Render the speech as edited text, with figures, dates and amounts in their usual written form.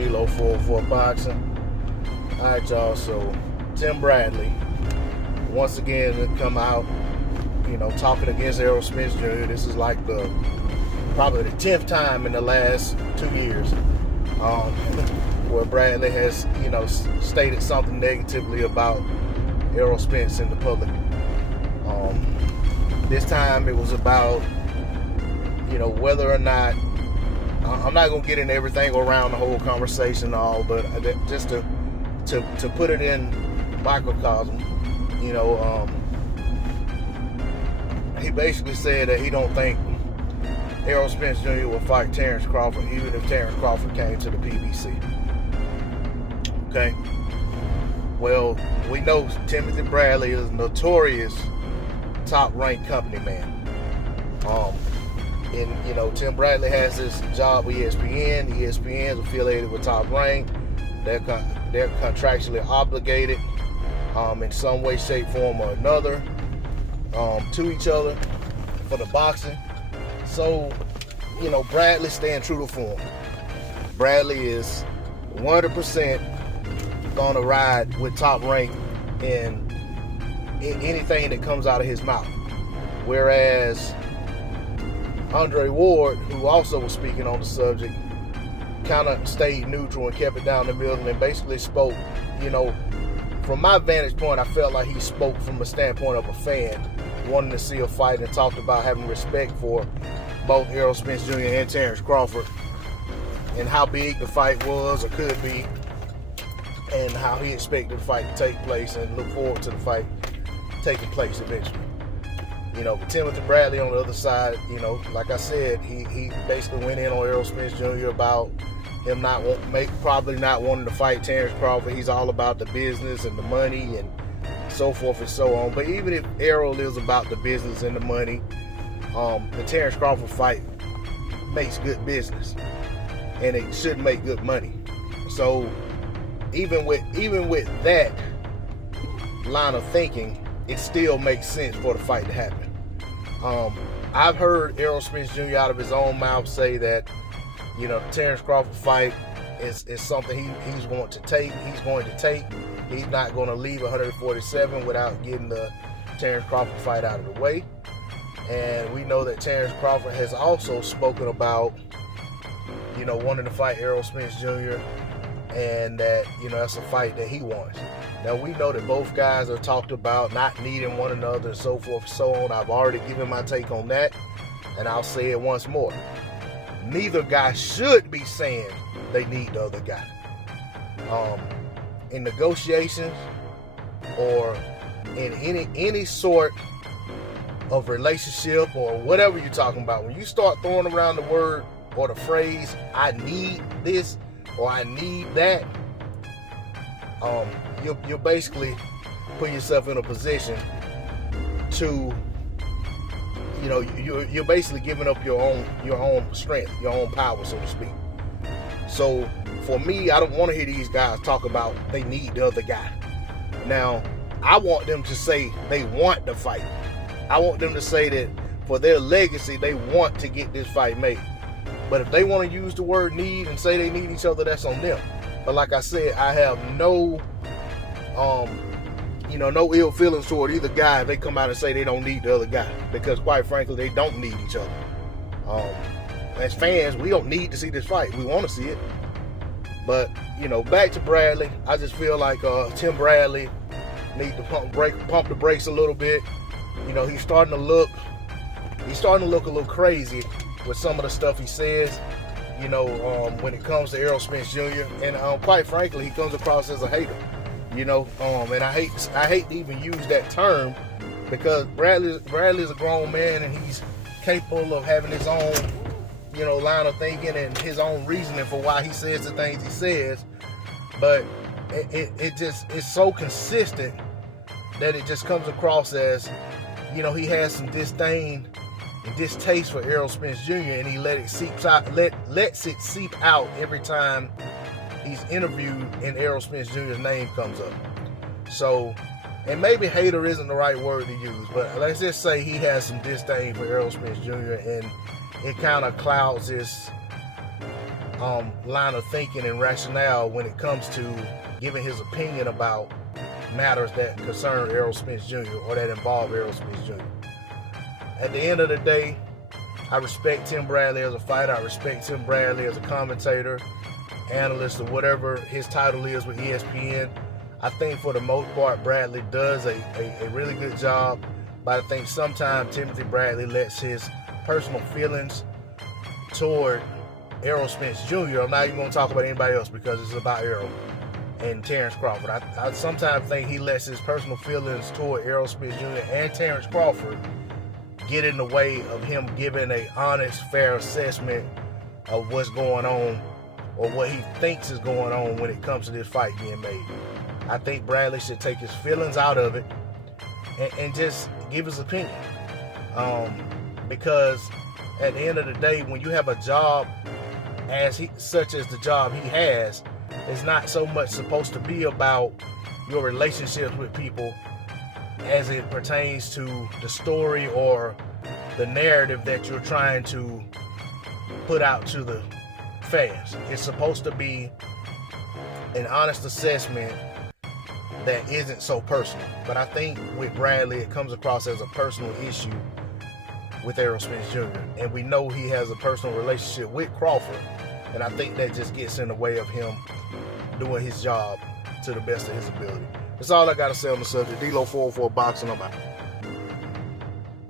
D-Lo for boxing. All right, y'all. So Tim Bradley once again come out, talking against Errol Spence Jr. This is like probably the 10th time in the last 2 years where Bradley has, stated something negatively about Errol Spence in the public. This time it was about, whether or not, I'm not going to get into everything around the whole conversation and all, but just to put it in microcosm, he basically said that he don't think Errol Spence Jr. will fight Terrence Crawford even if Terrence Crawford came to the PBC. Okay? Well, we know Timothy Bradley is a notorious top-ranked company man. Tim Bradley has this job with ESPN. ESPN is affiliated with Top Rank. They're contractually obligated in some way, shape, form, or another to each other for the boxing. So, Bradley staying true to form. Bradley is 100% going to ride with Top Rank in anything that comes out of his mouth. Whereas Andre Ward, who also was speaking on the subject, kind of stayed neutral and kept it down the middle and basically spoke, from my vantage point, I felt like he spoke from a standpoint of a fan wanting to see a fight and talked about having respect for both Errol Spence Jr. and Terrence Crawford and how big the fight was or could be and how he expected the fight to take place and look forward to the fight taking place eventually. But Timothy Bradley on the other side, like I said, he basically went in on Errol Spence Jr. about him probably not wanting to fight Terrence Crawford. He's all about the business and the money and so forth and so on. But even if Errol is about the business and the money, the Terrence Crawford fight makes good business, and it should make good money. So even with that line of thinking, it still makes sense for the fight to happen. I've heard Errol Spence Jr. out of his own mouth say that, the Terrence Crawford fight is something he's going to take. He's not going to leave 147 without getting the Terrence Crawford fight out of the way. And we know that Terrence Crawford has also spoken about, wanting to fight Errol Spence Jr. and that, that's a fight that he wants. Now, we know that both guys have talked about not needing one another and so forth and so on. I've already given my take on that, and I'll say it once more. Neither guy should be saying they need the other guy. In negotiations or in any sort of relationship or whatever you're talking about, when you start throwing around the word or the phrase, I need this or I need that, you'll basically put yourself in a position to, you're basically giving up your own strength, your own power, so to speak. So for me, I don't want to hear these guys talk about they need the other guy. Now, I want them to say they want the fight. I want them to say that for their legacy, they want to get this fight made. But if they want to use the word need and say they need each other, that's on them. But like I said, I have no ill feelings toward either guy if they come out and say they don't need the other guy, because quite frankly, they don't need each other. As fans, we don't need to see this fight. We want to see it. But, back to Bradley, I just feel like Tim Bradley needs to pump the brakes a little bit. He's starting to look a little crazy with some of the stuff he says, when it comes to Errol Spence Jr. And quite frankly, he comes across as a hater. And I hate to even use that term, because Bradley's a grown man and he's capable of having his own, line of thinking and his own reasoning for why he says the things he says. But it's so consistent that it just comes across as, he has some disdain and distaste for Errol Spence Jr. and he lets it seep out every time he's interviewed and Errol Spence Jr.'s name comes up. So, and maybe hater isn't the right word to use, but let's just say he has some disdain for Errol Spence Jr. and it kind of clouds his line of thinking and rationale when it comes to giving his opinion about matters that concern Errol Spence Jr. or that involve Errol Spence Jr. At the end of the day, I respect Tim Bradley as a fighter. I respect Tim Bradley as a commentator, analyst, or whatever his title is with ESPN. I think for the most part, Bradley does a really good job, but I think sometimes Timothy Bradley lets his personal feelings toward Errol Spence Jr. I'm not even going to talk about anybody else because it's about Errol and Terrence Crawford. I sometimes think he lets his personal feelings toward Errol Spence Jr. and Terrence Crawford get in the way of him giving an honest, fair assessment of what's going on or what he thinks is going on when it comes to this fight being made. I think Bradley should take his feelings out of it and just give his opinion. Because at the end of the day, when you have a job such as the job he has, it's not so much supposed to be about your relationships with people as it pertains to the story or the narrative that you're trying to put out to the fans. It's supposed to be an honest assessment that isn't so personal. But I think with Bradley, it comes across as a personal issue with Errol Spence Jr. And we know he has a personal relationship with Crawford. And I think that just gets in the way of him doing his job to the best of his ability. That's all I got to say on the subject. D-Lo 404 Boxing, I'm out.